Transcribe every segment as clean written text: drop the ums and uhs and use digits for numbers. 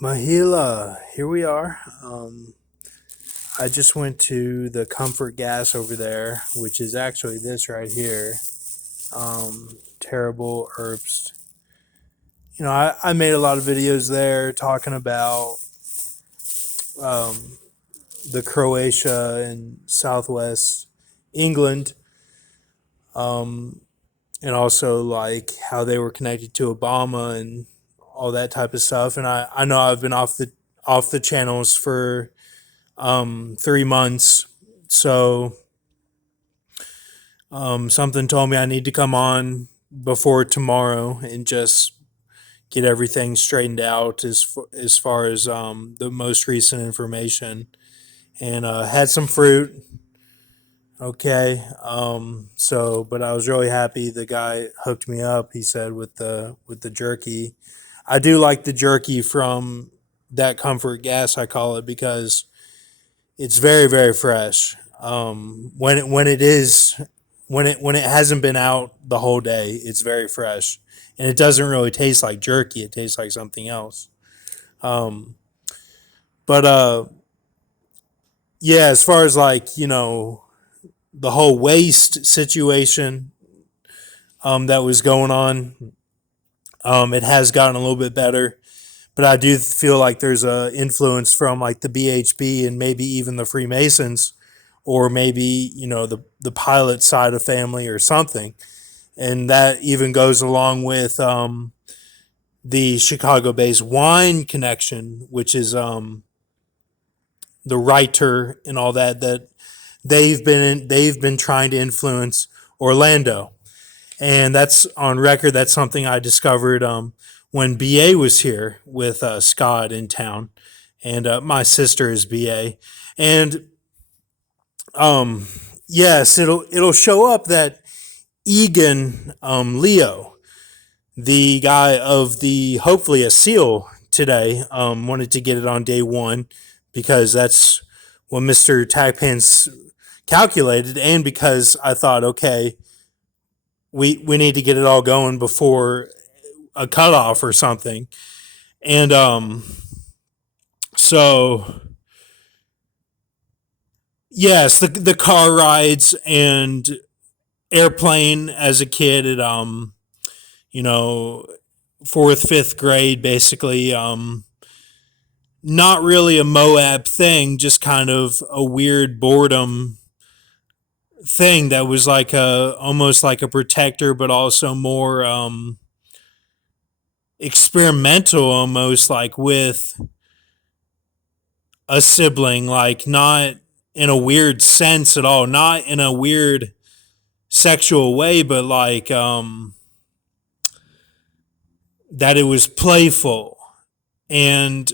Mahila, here we are. I just went to the Comfort Gas over there, which is actually this right here. Terrible Herbst. I made a lot of videos there talking about um, the Croatia and Southwest England, um, and also like how they were connected to Obama and all that type of stuff. And I know I've been off the channels for 3 months. So something told me I need to come on before tomorrow and just get everything straightened out as far as the most recent information. And had some fruit. Okay. But I was really happy. The guy hooked me up. He said with the jerky. I do like the jerky from that Comfort Gas. I call it because it's very very fresh. When it hasn't been out the whole day, it's very fresh, and it doesn't really taste like jerky. It tastes like something else. Um, but yeah, as far as like the whole waste situation that was going on, it has gotten a little bit better. But I do feel like there's a influence from like the BHB and maybe even the Freemasons, or maybe the pilot side of family or something, and that even goes along with the Chicago-based wine connection, which is the writer and all that they've been trying to influence Orlando, and that's on record. That's something I discovered when BA was here with Scott in town, and my sister is BA, and um, yes, it'll show up that Egan Leo, the guy of the hopefully a seal today, wanted to get it on day one because that's what Mr. Tagpants calculated, and because I thought, okay, we need to get it all going before a cutoff or something, and so yes, the car rides and airplane as a kid at you know fourth fifth grade, basically not really a Moab thing, just kind of a weird boredom thing that was like a almost like a protector, but also more experimental, almost like with a sibling, like not in a weird sense at all, not in a weird sexual way, but like that it was playful, and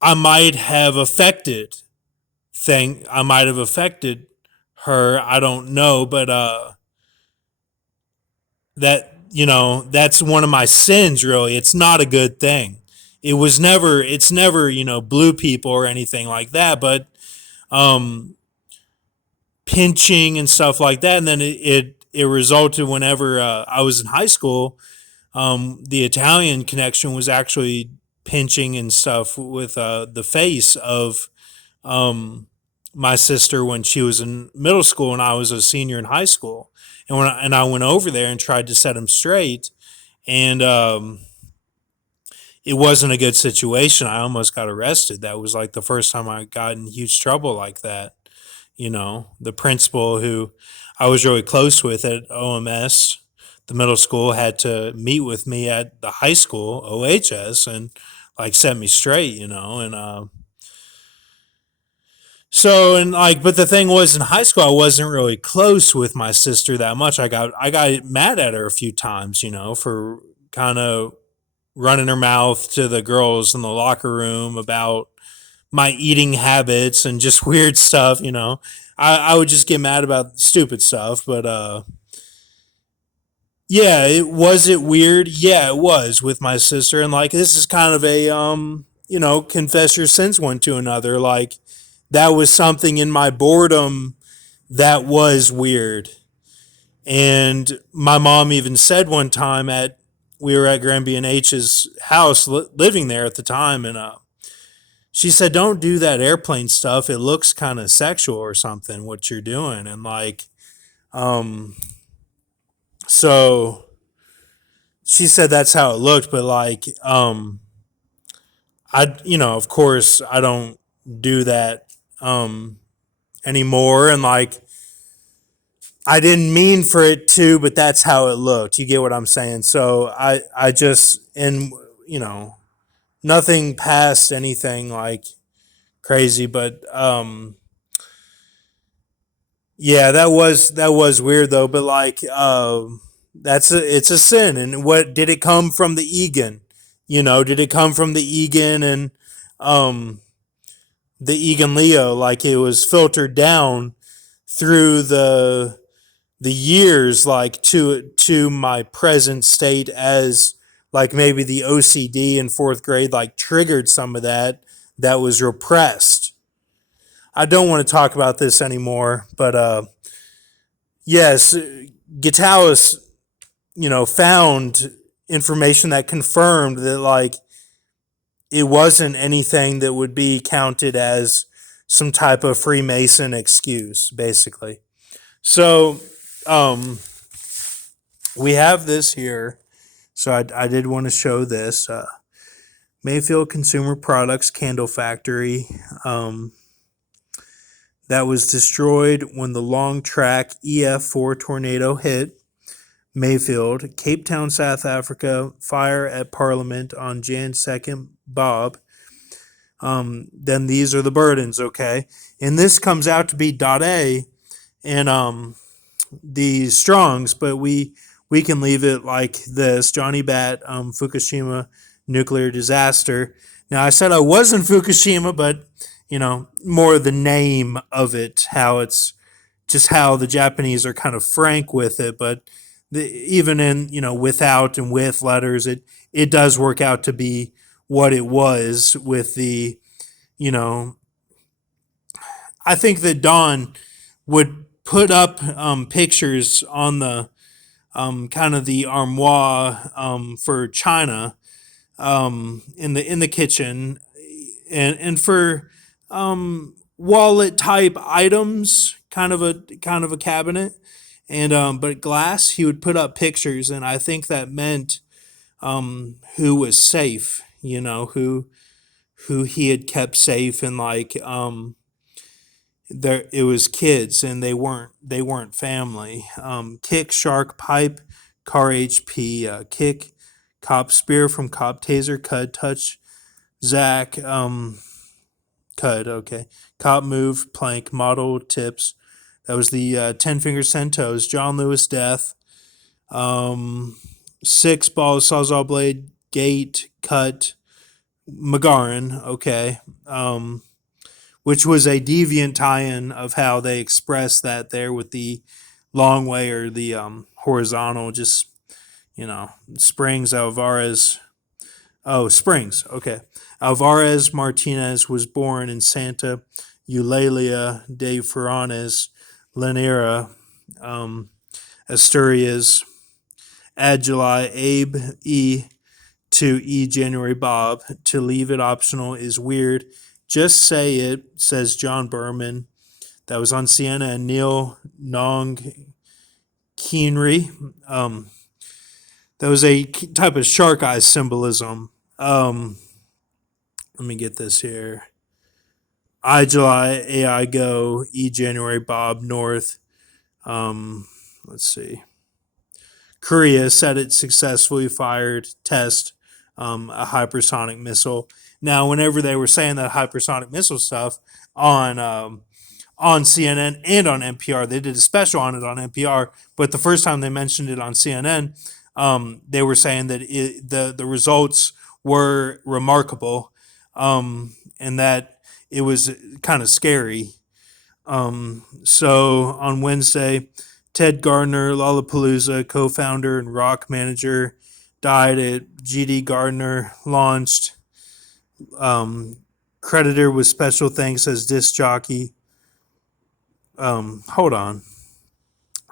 I might have affected I might have affected her. I don't know, but that's one of my sins. Really, it's not a good thing. It's never blue people or anything like that, but um, pinching and stuff like that, and then it resulted whenever I was in high school. The Italian connection was actually pinching and stuff with the face of um, my sister when she was in middle school and I was a senior in high school. And I went over there and tried to set him straight, and it wasn't a good situation. I almost got arrested. That was like the first time I got in huge trouble like that. The principal who I was really close with at OMS, the middle school, had to meet with me at the high school, OHS, and like set me straight, and but the thing was, in high school I wasn't really close with my sister that much. I got mad at her a few times, for kind of running her mouth to the girls in the locker room about my eating habits and just weird stuff. I would just get mad about stupid stuff, but yeah, it weird. Yeah, it was with my sister, and like this is kind of a confess your sins one to another. Like that was something in my boredom that was weird. And my mom even said one time at we were at Granby and H's house, living there at the time, and she said, "Don't do that airplane stuff. It looks kind of sexual or something. What you're doing." And like, um, so she said that's how it looked, but like, of course, I don't do that anymore, and like, I didn't mean for it to, but that's how it looked. You get what I'm saying? So I just, and nothing past anything like crazy, but yeah, that was weird though. But like, it's a sin. And what did it come from the Egan? Did it come from the Egan and um the Egan Leo? Like it was filtered down through the years, like to my present state, as like maybe the OCD in fourth grade like triggered some of that was repressed. I don't want to talk about this anymore, but yes, Gitalis, found information that confirmed that like it wasn't anything that would be counted as some type of Freemason excuse, basically. So, um, we have this here. So I did want to show this. Mayfield Consumer Products Candle Factory. That was destroyed when the long track EF4 tornado hit Mayfield, Cape Town, South Africa. Fire at Parliament on Jan 2nd. Bob. Then these are the burdens, okay? And this comes out to be dot A and the Strongs, but we can leave it like this. Johnny Bat, Fukushima nuclear disaster. Now I said I wasn't Fukushima, but more the name of it, how it's just how the Japanese are kind of frank with it, but even in without and with letters, it does work out to be what it was with the you know I think that Don would put up pictures on the kind of the armoire for China in the kitchen, and for wallet type items, kind of a cabinet, and but glass. He would put up pictures, and I think that meant who was safe, who he had kept safe, and like there it was kids, and they weren't family. Kick, shark, pipe, car, HP, kick, cop, spear from cop, taser, cud, touch, Zach, cud, okay, cop, move, plank, model, tips. That was the 10 fingers, 10 toes. John Lewis, death. Six balls, sawzall blade, gate, cut, McGarren, okay. Which was a deviant tie-in of how they expressed that there with the long way, or the horizontal, just Springs, Alvarez. Oh, Springs, okay. Alvarez Martinez was born in Santa Eulalia de Ferranes, Llanera, Asturias. Add July, Abe E to E January, Bob. To leave it optional is weird. Just say it, says John Berman. That was on CNN. Neil Nong Keenry. That was a type of shark eye symbolism. Let me get this here. I July, AI go, E January, Bob North. Let's see. Korea said it successfully fired test a hypersonic missile. Now, whenever they were saying that hypersonic missile stuff on CNN and on NPR, they did a special on it on NPR. But the first time they mentioned it on CNN, they were saying that the results were remarkable, and that it was kind of scary. So on Wednesday, Ted Gardner, Lollapalooza co-founder and rock manager, died at GD Gardner, launched. Creditor with special thanks as disc jockey. Hold on.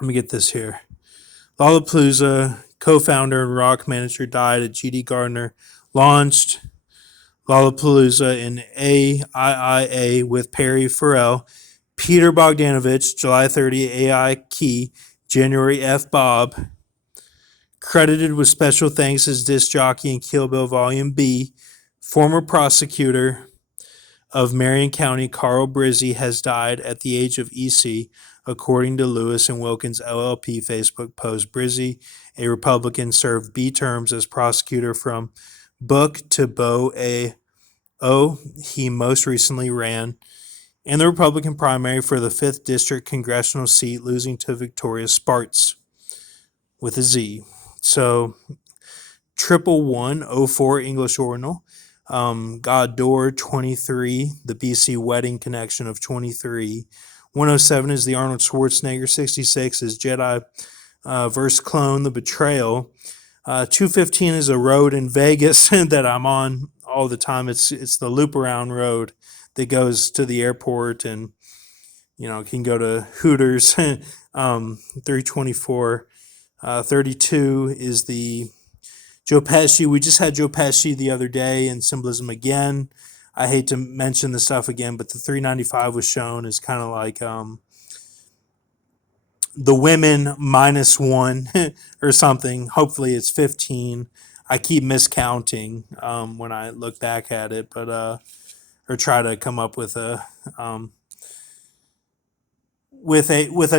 Let me get this here. Lollapalooza co-founder and rock manager, died at GD Gardner. Launched Lollapalooza in AIIA with Perry Farrell. Peter Bogdanovich, July 30, AI Key, January F. Bob. Credited with special thanks as disc jockey in Kill Bill Volume B. Former prosecutor of Marion County, Carl Brizzi, has died at the age of EC, according to Lewis and Wilkins LLP Facebook post. Brizzi, a Republican, served B terms as prosecutor from Book to Bow A.O. He most recently ran in the Republican primary for the 5th District congressional seat, losing to Victoria Spartz with a Z. So, 11104 English Ordinal. God Door 23, the BC Wedding Connection of 23. 107 is the Arnold Schwarzenegger. 66 is Jedi vs. Clone, the Betrayal. 215 is a road in Vegas that I'm on all the time. It's the loop around road that goes to the airport and can go to Hooters. 324. 32 is the Joe Pesci. We just had Joe Pesci the other day in Symbolism again. I hate to mention the stuff again, but the 395 was shown as kind of like the women -1 or something. Hopefully it's 15. I keep miscounting when I look back at it, but or try to come up with a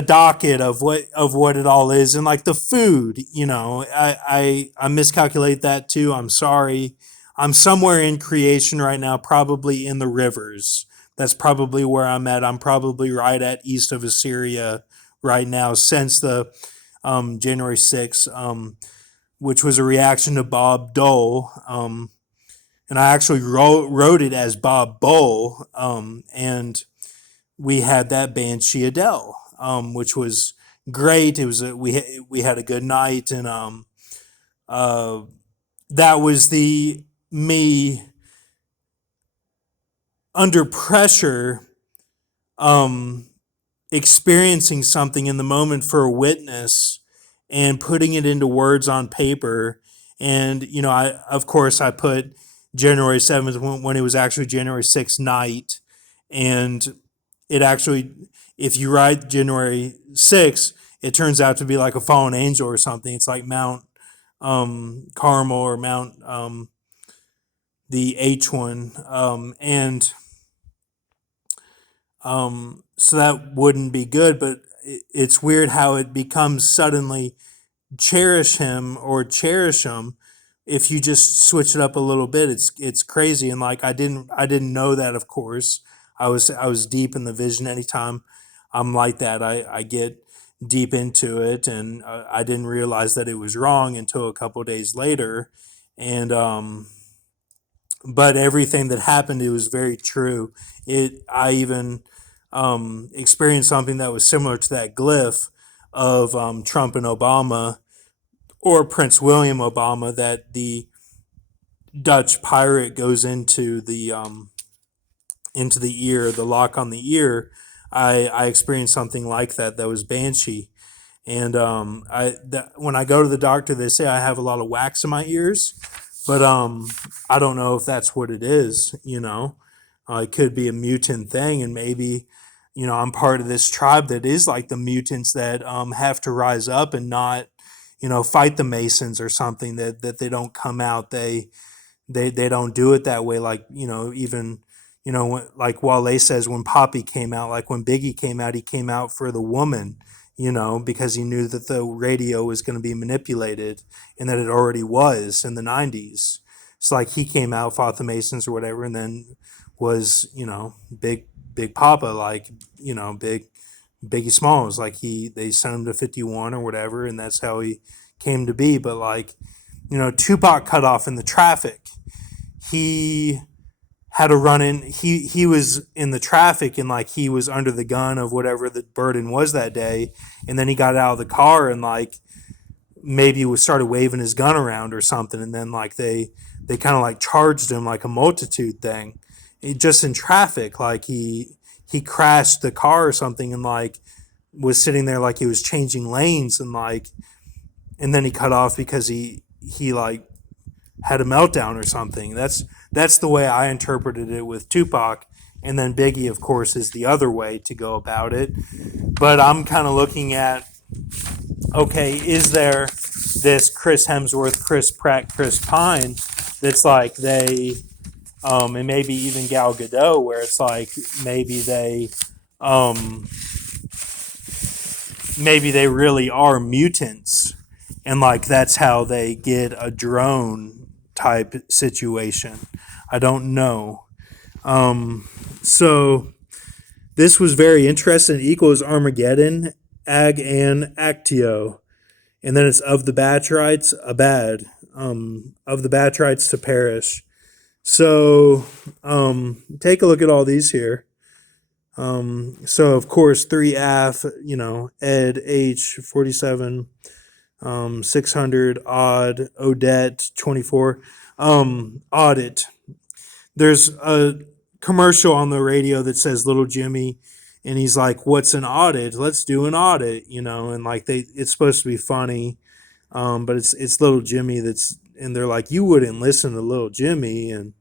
docket of what it all is, and like the food, I miscalculate that too. I'm sorry. I'm somewhere in creation right now, probably in the rivers. That's probably where I'm at. I'm probably right at east of Assyria right now since the January 6th, which was a reaction to Bob Dole. And I actually wrote it as Bob Bull, and we had that Banshee Adele, which was great. It was we had a good night, and that was me under pressure, experiencing something in the moment for a witness and putting it into words on paper. And of course I put January 7th when it was actually January 6th night, and it actually, if you write January 6th, it turns out to be like a fallen angel or something. It's like Mount Carmel or Mount the H one, and so that wouldn't be good. But it's weird how it becomes suddenly cherish him or cherish him if you just switch it up a little bit. It's crazy, and like I didn't know that. Of course, I was deep in the vision. Anytime I'm like that, I get deep into it, and I didn't realize that it was wrong until a couple days later. And but everything that happened, it was very true. I even experienced something that was similar to that glyph of Trump and Obama, or Prince William Obama, that the Dutch pirate goes into the ear, the lock on the ear. I experienced something like that. That was Banshee, and when I go to the doctor, they say I have a lot of wax in my ears, but I don't know if that's what it is. It could be a mutant thing, and maybe I'm part of this tribe that is like the mutants that have to rise up and not fight the Masons or something, that they don't come out. They don't do it that way. Like, even, like Wale says, when Poppy came out, like when Biggie came out, he came out for the woman, because he knew that the radio was going to be manipulated, and that it already was in the 90s. It's like he came out, fought the Masons or whatever, and then was, Big Papa, like, big Biggie Smalls, like they sent him to 51 or whatever, and that's how he came to be. But like, Tupac cut off in the traffic. He had to run in. He was in the traffic, and like he was under the gun of whatever the burden was that day, and then he got out of the car and like maybe started waving his gun around or something, and then like they kind of like charged him like a multitude thing, just in traffic. Like he crashed the car or something, and like was sitting there like he was changing lanes, and like and then he cut off because he like had a meltdown or something. That's the way I interpreted it with Tupac. And then Biggie, of course, is the other way to go about it. But I'm kind of looking at, okay, is there this Chris Hemsworth, Chris Pratt, Chris Pine that's like and maybe even Gal Gadot, where it's like um, maybe they really are mutants, and like that's how they get a drone type situation. I don't know. So this was very interesting. It equals Armageddon, Ag and Actio. And then it's of the Batrites, Abad. Of the Batrites to perish. So take a look at all these here. So of course 3F, Ed H 47, 600 odd, Odette 24, audit. There's a commercial on the radio that says Little Jimmy, and he's like, "What's an audit? Let's do an audit," and like it's supposed to be funny, but it's Little Jimmy and they're like, "You wouldn't listen to Little Jimmy," and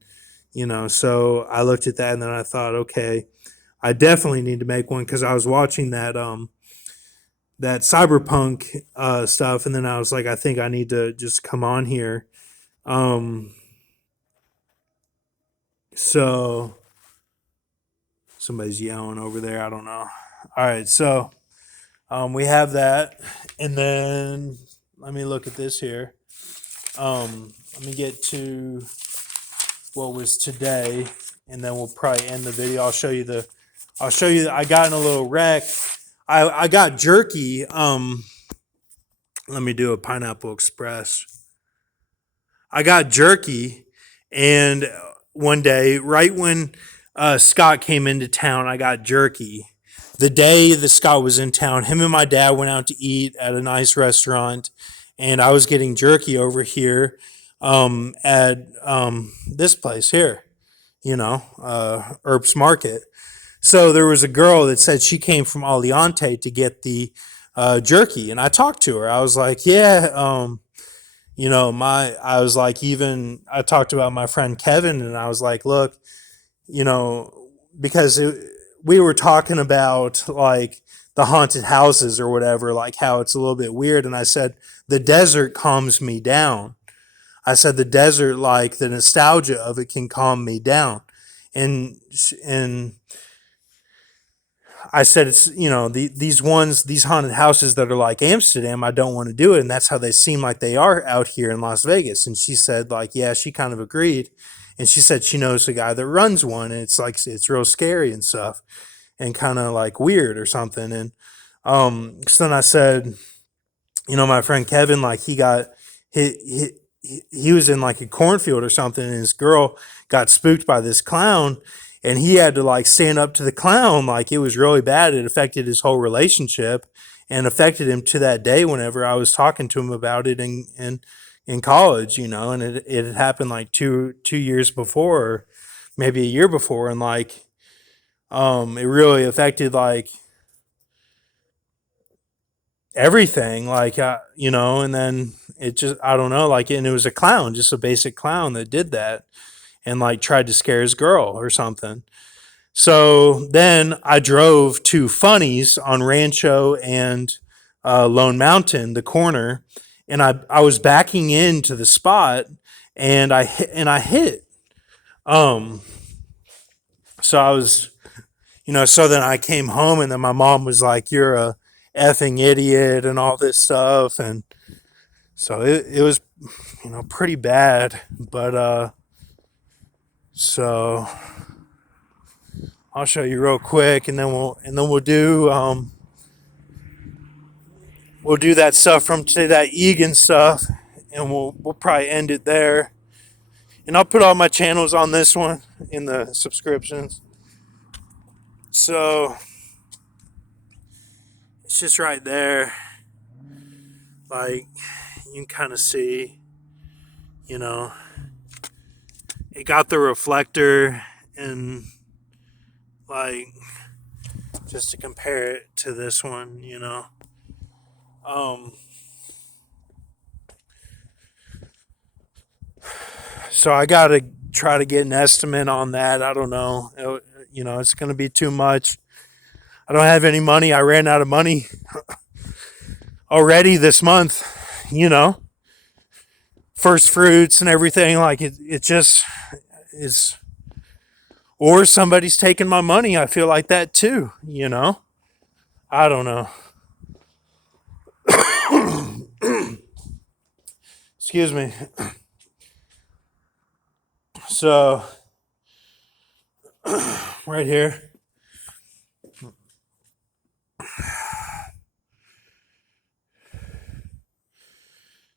so I looked at that and then I thought, okay, I definitely need to make one because I was watching that cyberpunk stuff, and then I was like, I think I need to just come on here. So somebody's yelling over there. I don't know. All right, so we have that, and then let me look at this here. Let me get to what was today, and then we'll probably end the video. I'll show you. I got in a little wreck. I got jerky. Let me do a Pineapple Express. I got jerky, and one day, right when Scott came into town, I got jerky. The day that Scott was in town, him and my dad went out to eat at a nice restaurant, and I was getting jerky over here at this place here, Earps Market. So there was a girl that said she came from Aliante to get the jerky, and I talked to her. I was like, yeah, I was like, even I talked about my friend Kevin, and I was like, look, because we were talking about like the haunted houses or whatever, like how it's a little bit weird, and I said the desert calms me down. I said the desert, like the nostalgia of it, can calm me down, and I said it's these haunted houses that are like Amsterdam. I don't want to do it, and that's how they seem like they are out here in Las Vegas. And she said like, yeah, she kind of agreed, and she said she knows the guy that runs one, and it's like it's real scary and stuff, and kind of like weird or something. And so then I said, my friend Kevin, like he was in like a cornfield or something, and his girl got spooked by this clown, and he had to like stand up to the clown. Like it was really bad. It affected his whole relationship and affected him to that day whenever I was talking to him about it in college, and it had happened like two years before, or maybe a year before, and like it really affected like everything, like and then it just, I don't know, like, and it was a clown, just a basic clown that did that and like tried to scare his girl or something. So then I drove to Funny's on Rancho and Lone Mountain, the corner, and I was backing into the spot, and I hit. So I was, so then I came home, and then my mom was like, "You're a effing idiot," and all this stuff, and so it was, pretty bad. But so I'll show you real quick, and then we'll do that stuff from today, that Egan stuff, and we'll probably end it there. And I'll put all my channels on this one in the subscriptions. So it's just right there. Like you can kind of see, it got the reflector, and like just to compare it to this one, um So I got to try to get an estimate on that. I don't know. It's going to be too much. I don't have any money. I ran out of money already this month. You know, first fruits and everything. Like it just is. Or somebody's taking my money. I feel like that too. I don't know. Excuse me. So, right here.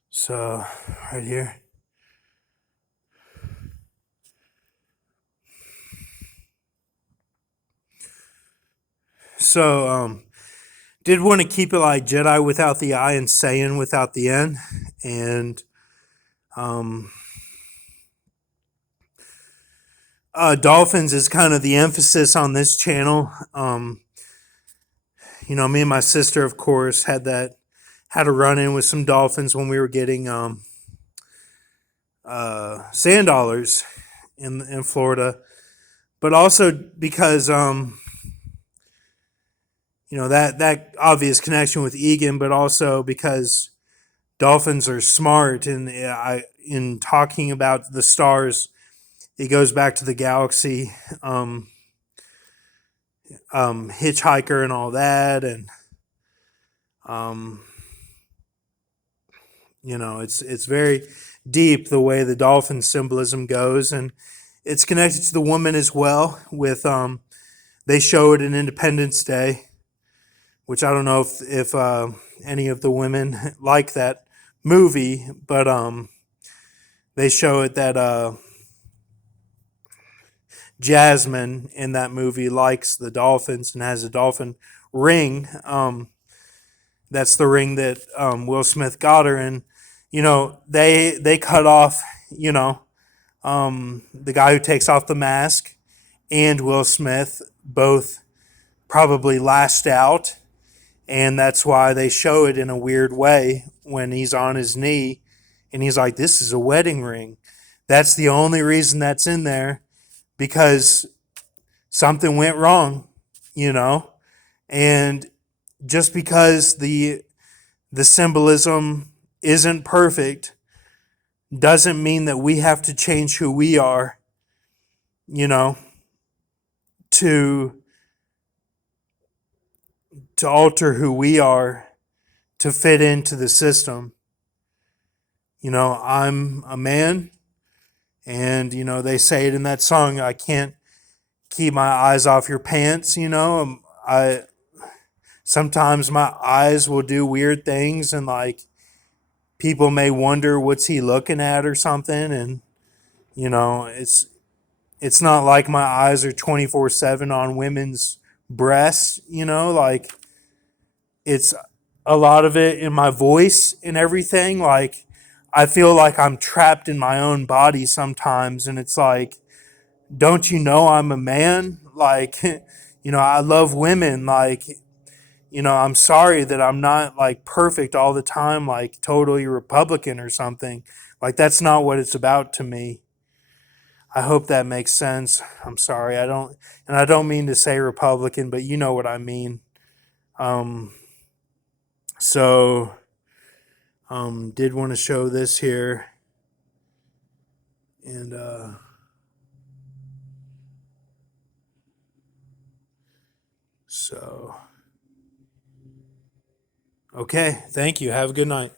So, right here. So, did want to keep it like Jedi without the I and Saiyan without the N. And, dolphins is kind of the emphasis on this channel. Me and my sister, of course, had a run in with some dolphins when we were getting sand dollars in Florida, but also because that obvious connection with Egan, but also because dolphins are smart, and in talking about the stars, it goes back to the galaxy, Hitchhiker and all that, and it's very deep the way the dolphin symbolism goes, and it's connected to the woman as well. With they show it in Independence Day, which I don't know if any of the women like that movie, but they show it that Jasmine in that movie likes the dolphins and has a dolphin ring. That's the ring that Will Smith got her, and they cut off the guy who takes off the mask and Will Smith both probably lashed out, and that's why they show it in a weird way when he's on his knee and he's like, "This is a wedding ring." That's the only reason that's in there, because something went wrong, and just because the symbolism isn't perfect doesn't mean that we have to change who we are, to alter who we are to fit into the system. I'm a man, and they say it in that song, I can't keep my eyes off your pants. I sometimes my eyes will do weird things, and like people may wonder what's he looking at or something, and it's not like my eyes are 24/7 on women's breasts, like it's a lot of it in my voice and everything. Like I feel like I'm trapped in my own body sometimes, and it's like, don't you know I'm a man? Like, I love women. Like, I'm sorry that I'm not like perfect all the time, like totally Republican or something. Like that's not what it's about to me. I hope that makes sense. I'm sorry. I don't mean to say Republican, but you know what I mean. Um, so, did want to show this here. And, so, okay. Thank you. Have a good night.